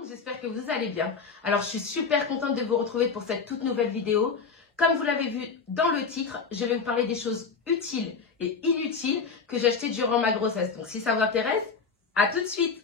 monde, j'espère que vous allez bien. Alors, je suis super contente de vous retrouver pour cette toute nouvelle vidéo. Comme vous l'avez vu dans le titre, je vais vous parler des choses utiles et inutiles que j'ai achetées durant ma grossesse. Donc, si ça vous intéresse, à tout de suite.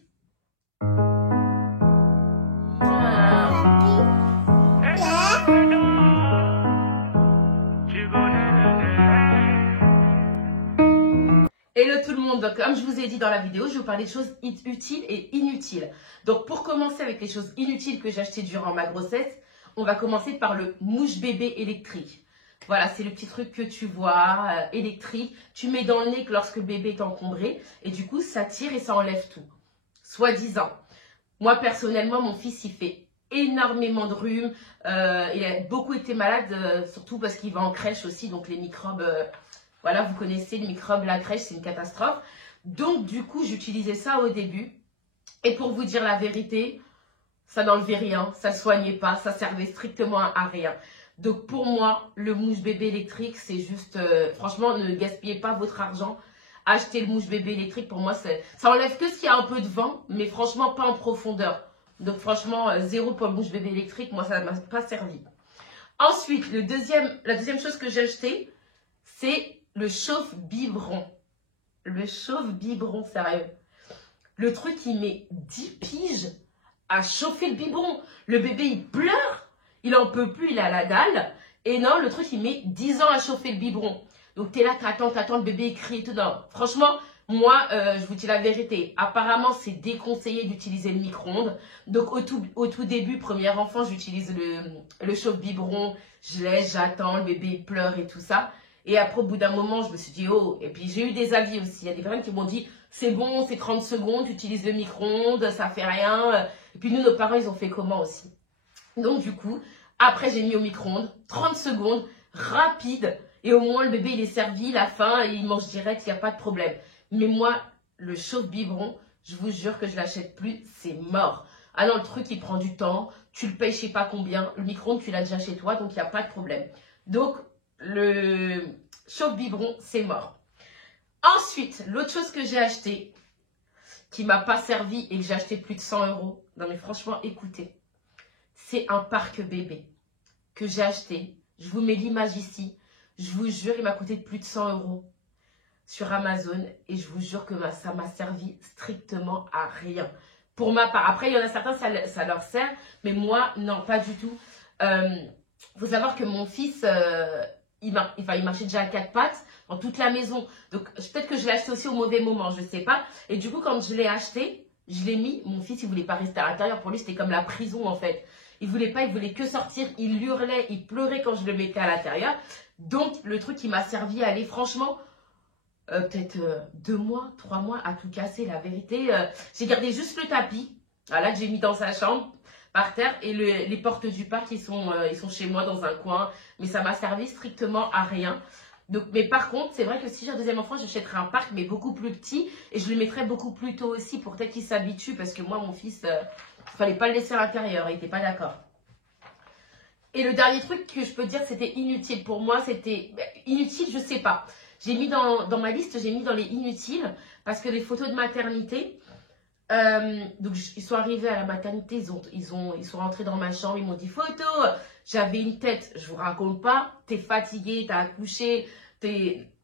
Hello tout le monde, donc comme je vous ai dit dans la vidéo, je vais vous parler de choses utiles et inutiles. Donc pour commencer avec les choses inutiles que j'ai achetées durant ma grossesse, on va commencer par le mouche bébé électrique. Voilà, c'est le petit truc que tu vois, électrique. Tu mets dans le nez lorsque le bébé est encombré et du coup ça tire et ça enlève tout. Soi-disant. Moi personnellement, mon fils il fait énormément de rhume. Il a beaucoup été malade, surtout parce qu'il va en crèche aussi, donc les microbes... Voilà, vous connaissez les microbes, la crèche, c'est une catastrophe. Donc, du coup, j'utilisais ça au début. Et pour vous dire la vérité, ça n'enlevait rien, ça ne soignait pas, ça servait strictement à rien. Donc, pour moi, le mouche bébé électrique, c'est juste... franchement, ne gaspillez pas votre argent. Achetez le mouche bébé électrique, pour moi, ça enlève que ce qu'il y a un peu de vent, mais franchement, pas en profondeur. Donc, franchement, zéro pour le mouche bébé électrique, moi, ça ne m'a pas servi. Ensuite, la deuxième chose que j'ai acheté, c'est... le chauffe-biberon. Le chauffe-biberon, sérieux. Le truc, il met 10 piges à chauffer le biberon. Le bébé, il pleure. Il en peut plus, il a la dalle. Et non, le truc, il met 10 ans à chauffer le biberon. Donc, tu es là, t'attends, le bébé crie et tout. Non, franchement, moi, je vous dis la vérité. Apparemment, c'est déconseillé d'utiliser le micro-ondes. Donc, au tout début, premier enfant, j'utilise le chauffe-biberon. Je laisse, j'attends, le bébé il pleure et tout ça. Et après, au bout d'un moment, je me suis dit, oh, et puis j'ai eu des avis aussi. Il y a des personnes qui m'ont dit, c'est bon, c'est 30 secondes, tu utilises le micro-ondes, ça fait rien. Et puis nous, nos parents, ils ont fait comment aussi. Donc du coup, après, j'ai mis au micro-ondes, 30 secondes, rapide. Et au moins, le bébé, il est servi, il a faim, et il mange direct, il n'y a pas de problème. Mais moi, le chauffe-biberon, je vous jure que je ne l'achète plus, c'est mort. Ah non, le truc, il prend du temps, tu le payes je sais pas combien. Le micro-ondes, tu l'as déjà chez toi, donc il n'y a pas de problème. Donc, le chauffe-biberon, c'est mort. Ensuite, l'autre chose que j'ai acheté, qui m'a pas servi et que j'ai acheté plus de 100 €. Non mais franchement, écoutez. C'est un parc bébé que j'ai acheté. Je vous mets l'image ici. Je vous jure, il m'a coûté plus de 100 € sur Amazon. Et je vous jure que ça m'a servi strictement à rien. Pour ma part. Après, il y en a certains, ça leur sert. Mais moi, non, pas du tout. Faut savoir que mon fils... il marchait déjà à 4 pattes dans toute la maison. Donc, peut-être que je l'ai acheté aussi au mauvais moment, je ne sais pas. Et du coup, quand je l'ai acheté, je l'ai mis. Mon fils, il ne voulait pas rester à l'intérieur. Pour lui, c'était comme la prison, en fait. Il ne voulait pas, il voulait que sortir. Il hurlait, il pleurait quand je le mettais à l'intérieur. Donc, le truc qui m'a servi à aller, franchement, peut-être 2 mois, 3 mois à tout casser. La vérité, j'ai gardé juste le tapis. Voilà, que j'ai mis dans sa chambre. Par terre et les portes du parc ils sont chez moi dans un coin, mais ça m'a servi strictement à rien. Donc, mais par contre c'est vrai que si j'ai un deuxième enfant, j'achèterai un parc mais beaucoup plus petit et je le mettrai beaucoup plus tôt aussi pour peut-être qu'il s'habitue parce que moi mon fils fallait pas le laisser à l'intérieur, il n'était pas d'accord. Et le dernier truc que je peux dire c'était inutile pour moi, c'était inutile je sais pas. J'ai mis dans ma liste, j'ai mis dans les inutiles parce que les photos de maternité. Donc ils sont arrivés à la maternité, ils sont rentrés dans ma chambre, ils m'ont dit photo, j'avais une tête, je vous raconte pas, t'es fatigué, t'as accouché,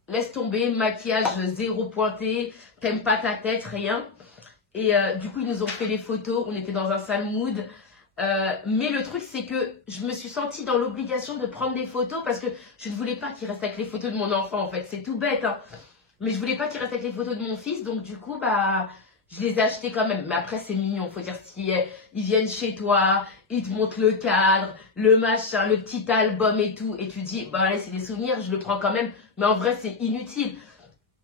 laisse tomber, maquillage zéro pointé, t'aimes pas ta tête, rien. Et du coup ils nous ont fait les photos, on était dans un sale mood. Mais le truc c'est que je me suis sentie dans l'obligation de prendre des photos parce que je ne voulais pas qu'il reste avec les photos de mon enfant en fait, c'est tout bête hein. Mais je voulais pas qu'il reste avec les photos de mon fils, donc du coup bah... je les ai achetés quand même, mais après c'est mignon, faut dire si ils viennent chez toi, ils te montrent le cadre, le machin, le petit album et tout, et tu dis, bah allez c'est des souvenirs, je le prends quand même, mais en vrai c'est inutile.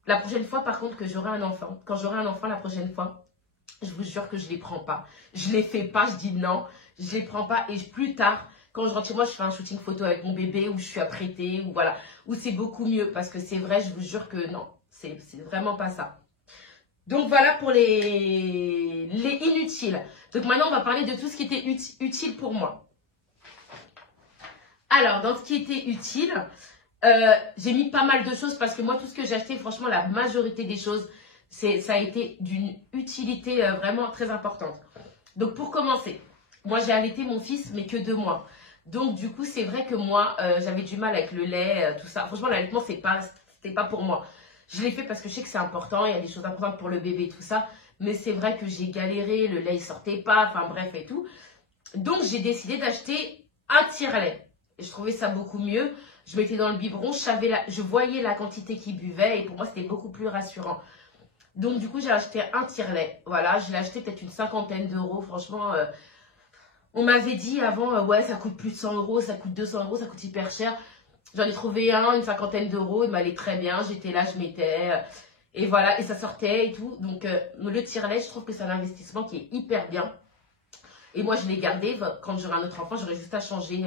La prochaine fois par contre que j'aurai un enfant, quand j'aurai un enfant la prochaine fois, je vous jure que je les prends pas, je les fais pas, je dis non, je les prends pas, et plus tard, quand je rentre chez moi, je fais un shooting photo avec mon bébé, où je suis apprêtée, ou voilà, où c'est beaucoup mieux, parce que c'est vrai, je vous jure que non, c'est vraiment pas ça. Donc voilà pour les inutiles. Donc maintenant on va parler de tout ce qui était utile pour moi. Alors dans ce qui était utile, j'ai mis pas mal de choses parce que moi tout ce que j'ai acheté, franchement la majorité des choses, ça a été d'une utilité vraiment très importante. Donc pour commencer, moi j'ai allaité mon fils mais que 2 mois. Donc du coup c'est vrai que moi j'avais du mal avec le lait, tout ça. Franchement l'allaitement c'était pas pour moi. Je l'ai fait parce que je sais que c'est important, il y a des choses importantes pour le bébé tout ça. Mais c'est vrai que j'ai galéré, le lait il sortait pas, enfin bref et tout. Donc j'ai décidé d'acheter un tire-lait. Et je trouvais ça beaucoup mieux. Je mettais dans le biberon, je voyais la quantité qu'il buvait et pour moi c'était beaucoup plus rassurant. Donc du coup j'ai acheté un tire-lait. Voilà, je l'ai acheté peut-être une 50aine d'euros. Franchement, on m'avait dit avant, ouais ça coûte plus de 100 euros, ça coûte 200 euros, ça coûte hyper cher. J'en ai trouvé un, une 50aine d'euros, il m'allait très bien. J'étais là, je mettais, et voilà, et ça sortait et tout. Donc le tire-lait, je trouve que c'est un investissement qui est hyper bien. Et moi je l'ai gardé, quand j'aurai un autre enfant, j'aurai juste à changer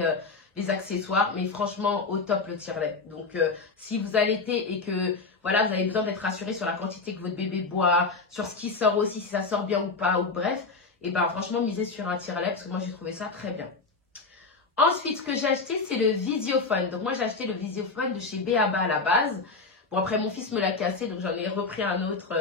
les accessoires. Mais franchement, au top le tire-lait. Donc si vous allaitez et que voilà, vous avez besoin d'être rassuré sur la quantité que votre bébé boit, sur ce qui sort aussi, si ça sort bien ou pas, ou bref, et ben franchement, misez sur un tire-lait parce que moi j'ai trouvé ça très bien. Ensuite, ce que j'ai acheté, c'est le Visiophone. Donc moi j'ai acheté le Visiophone de chez B.A.B.A. à la base. Bon après mon fils me l'a cassé, donc j'en ai repris un autre.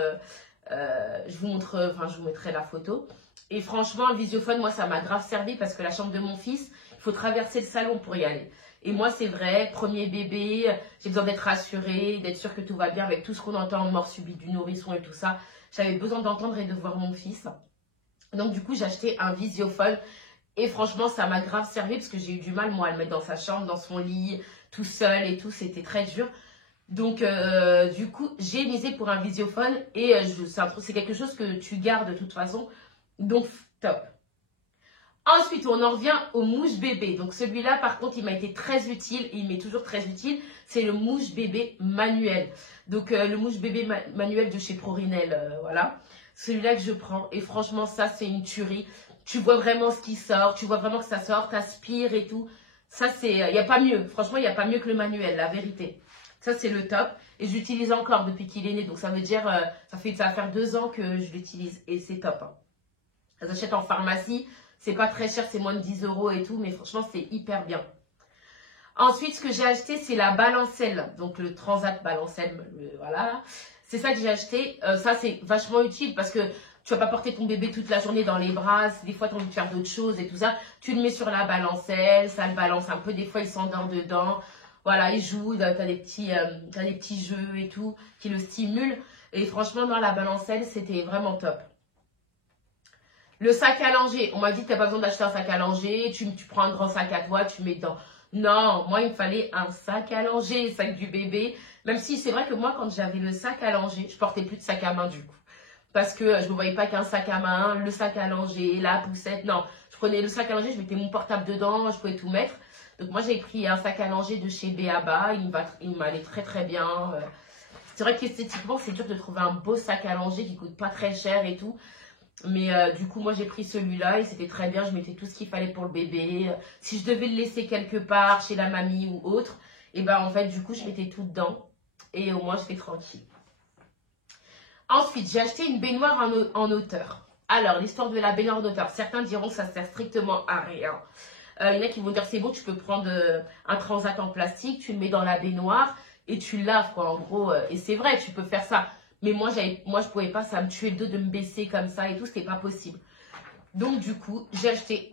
Je vous mettrai la photo. Et franchement, le Visiophone, moi ça m'a grave servi parce que la chambre de mon fils, il faut traverser le salon pour y aller. Et moi c'est vrai, premier bébé, j'ai besoin d'être rassurée, d'être sûre que tout va bien avec tout ce qu'on entend, mort subite du nourrisson et tout ça. J'avais besoin d'entendre et de voir mon fils. Donc du coup j'ai acheté un Visiophone. Et franchement, ça m'a grave servi parce que j'ai eu du mal, moi, à le mettre dans sa chambre, dans son lit, tout seul et tout. C'était très dur. Donc, du coup, j'ai misé pour un Visiophone et c'est quelque chose que tu gardes de toute façon. Donc, top. Ensuite, on en revient au mouche bébé. Donc, celui-là, par contre, il m'a été très utile et il m'est toujours très utile. C'est le mouche bébé manuel. Donc, le mouche bébé manuel de chez Prorinel, voilà. Celui-là que je prends. Et franchement, ça, c'est une tuerie. Tu vois vraiment ce qui sort, tu vois vraiment que ça sort, t'aspires et tout. Ça, c'est, il n'y a pas mieux. Franchement, il n'y a pas mieux que le manuel, la vérité. Ça, c'est le top. Et je l'utilise encore depuis qu'il est né. Donc, ça veut dire, ça va faire 2 ans que je l'utilise. Et c'est top. Hein. Ça s'achète en pharmacie. C'est pas très cher, c'est moins de 10 euros et tout. Mais franchement, c'est hyper bien. Ensuite, ce que j'ai acheté, c'est la balancelle. Donc, le Transat balancelle. Voilà. C'est ça que j'ai acheté. Ça, c'est vachement utile parce que tu vas pas porter ton bébé toute la journée dans les bras. Des fois, tu as envie de faire d'autres choses et tout ça. Tu le mets sur la balancelle. Ça le balance un peu. Des fois, il s'endort dedans. Voilà, il joue. Tu as des petits jeux et tout qui le stimulent. Et franchement, dans la balancelle, c'était vraiment top. Le sac à langer. On m'a dit que tu n'as pas besoin d'acheter un sac à langer. Tu prends un grand sac à toi, tu mets dedans. Non, moi, il me fallait un sac à langer, sac du bébé. Même si c'est vrai que moi, quand j'avais le sac à langer, je portais plus de sac à main du coup. Parce que je ne me voyais pas qu'un sac à main, le sac à langer, la poussette. Non, je prenais le sac à langer, je mettais mon portable dedans, je pouvais tout mettre. Donc moi, j'ai pris un sac à langer de chez B.A.B.A. Il m'allait très très bien. C'est vrai qu'esthétiquement, c'est dur de trouver un beau sac à langer qui coûte pas très cher et tout. Mais du coup, moi, j'ai pris celui-là et c'était très bien. Je mettais tout ce qu'il fallait pour le bébé. Si je devais le laisser quelque part, chez la mamie ou autre, et ben en fait, du coup, je mettais tout dedans. Et au moins, j'étais tranquille. Ensuite, j'ai acheté une baignoire en hauteur. Alors, l'histoire de la baignoire en hauteur. Certains diront que ça sert strictement à rien. Il y en a qui vont dire, c'est bon, tu peux prendre un transat en plastique, tu le mets dans la baignoire et tu le laves, quoi, en gros. Et c'est vrai, tu peux faire ça. Mais moi, je pouvais pas, ça me tuait le dos de me baisser comme ça et tout, c'était pas possible. Donc, du coup, j'ai acheté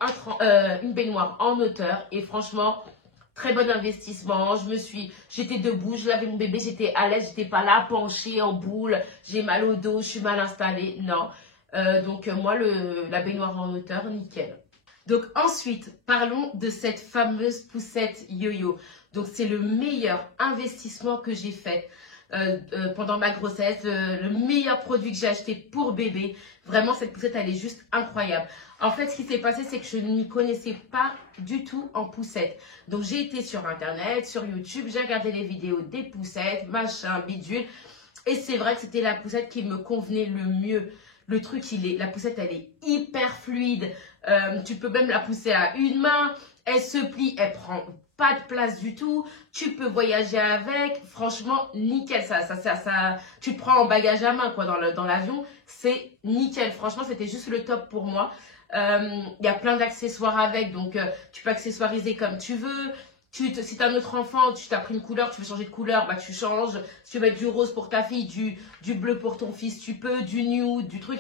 une baignoire en hauteur et franchement, très bon investissement. J'étais debout, je lavais mon bébé, j'étais à l'aise, j'étais pas là, penchée en boule, j'ai mal au dos, je suis mal installée. Non. Donc, moi, la baignoire en hauteur, nickel. Donc, ensuite, parlons de cette fameuse poussette yo-yo. Donc, c'est le meilleur investissement que j'ai fait. Pendant ma grossesse, le meilleur produit que j'ai acheté pour bébé. Vraiment, cette poussette, elle est juste incroyable. En fait, ce qui s'est passé, c'est que je ne m'y connaissais pas du tout en poussette. Donc, j'ai été sur Internet, sur YouTube, j'ai regardé les vidéos des poussettes, machin, bidule. Et c'est vrai que c'était la poussette qui me convenait le mieux. Le truc, la poussette, elle est hyper fluide. Tu peux même la pousser à une main. Elle se plie, elle prend pas de place du tout. Tu peux voyager avec. Franchement, nickel. Tu te prends en bagage à main quoi, dans l'avion. C'est nickel. Franchement, c'était juste le top pour moi. Il y a plein d'accessoires avec. Donc, tu peux accessoiriser comme tu veux. Si tu as un autre enfant, tu t'as pris une couleur, tu veux changer de couleur, bah tu changes. Si tu veux mettre du rose pour ta fille, du bleu pour ton fils, tu peux, du nude, du truc.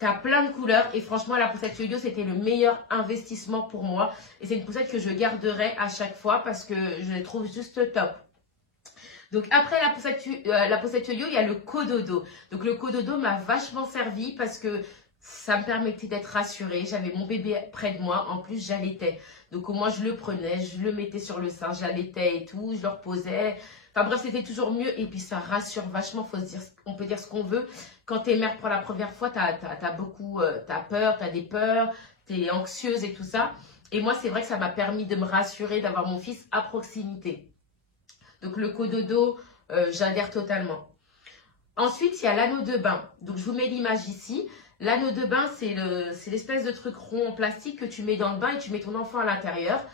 Tu as plein de couleurs et franchement, la poussette yo-yo, c'était le meilleur investissement pour moi. Et c'est une poussette que je garderai à chaque fois parce que je les trouve juste top. Donc après la poussette yo-yo, il y a le cododo. Donc le cododo m'a vachement servi parce que ça me permettait d'être rassurée. J'avais mon bébé près de moi. En plus, j'allaitais. Donc au moins, je le prenais, je le mettais sur le sein, j'allaitais et tout, je le reposais. Enfin bref, c'était toujours mieux. Et puis ça rassure vachement, on peut dire ce qu'on veut. Quand tu es mère pour la première fois, t'as peur, tu as des peurs, tu es anxieuse et tout ça. Et moi, c'est vrai que ça m'a permis de me rassurer, d'avoir mon fils à proximité. Donc le cododo, j'adhère totalement. Ensuite, il y a l'anneau de bain. Donc je vous mets l'image ici. L'anneau de bain, c'est l'espèce de truc rond en plastique que tu mets dans le bain et tu mets ton enfant à l'intérieur.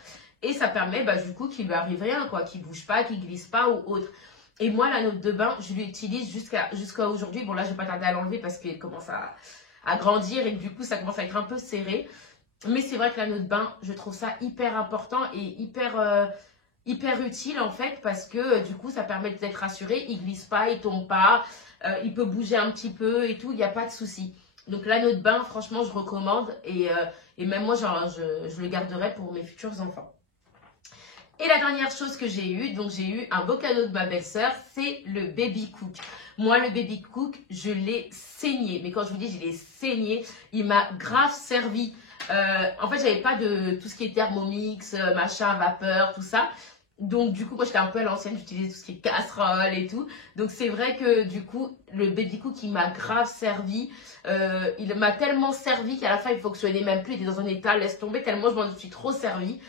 Et ça permet du coup qu'il lui arrive rien, quoi, qu'il bouge pas, qu'il glisse pas ou autre. Et moi, l'anneau de bain, je l'utilise jusqu'à aujourd'hui. Bon là, je vais pas tarder à l'enlever parce qu'il commence à grandir et que du coup, ça commence à être un peu serré. Mais c'est vrai que l'anneau de bain, je trouve ça hyper important et hyper utile en fait parce que du coup ça permet d'être rassuré, il glisse pas, il tombe pas, il peut bouger un petit peu et tout, il n'y a pas de souci. Donc l'anneau de bain, franchement, je recommande et même moi, je le garderai pour mes futurs enfants. Et la dernière chose que j'ai eue, donc j'ai eu un beau cadeau de ma belle-sœur, c'est le Baby Cook. Moi, le Baby Cook, je l'ai saigné. Mais quand je vous dis je l'ai saigné, il m'a grave servi. En fait, j'avais pas de tout ce qui est Thermomix, machin, vapeur, tout ça. Donc du coup, moi j'étais un peu à l'ancienne, j'utilisais tout ce qui est casserole et tout. Donc c'est vrai que du coup, le Baby Cook, il m'a grave servi. Il m'a tellement servi qu'à la fin, il fonctionnait même plus. Il était dans un état, laisse tomber, tellement je m'en suis trop servi.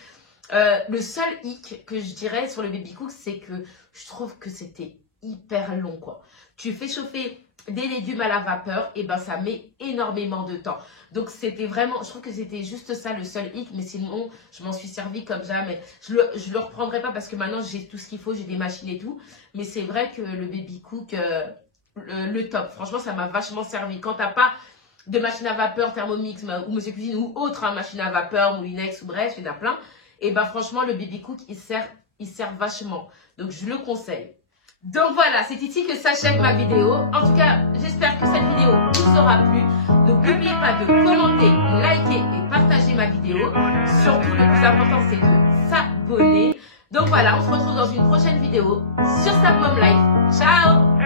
Le seul hic que je dirais sur le Baby Cook, c'est que je trouve que c'était hyper long, quoi. Tu fais chauffer des légumes à la vapeur, et ben ça met énormément de temps. Donc c'était vraiment, je trouve que c'était juste ça le seul hic, mais sinon je m'en suis servi comme jamais. Je le reprendrai pas parce que maintenant j'ai tout ce qu'il faut, j'ai des machines et tout. Mais c'est vrai que le Baby Cook, le top. Franchement, ça m'a vachement servi. Quand t'as pas de machine à vapeur, Thermomix ou Monsieur Cuisine ou autre, hein, machine à vapeur, Moulinex ou bref, il y en a plein. Et ben franchement, le Baby Cook, il sert vachement. Donc je le conseille. Donc voilà, c'est ici que s'achève ma vidéo. En tout cas, j'espère que cette vidéo vous aura plu. Donc n'oubliez pas de commenter, liker et partager ma vidéo. Surtout, le plus important, c'est de s'abonner. Donc voilà, on se retrouve dans une prochaine vidéo sur Sapmom Life. Ciao!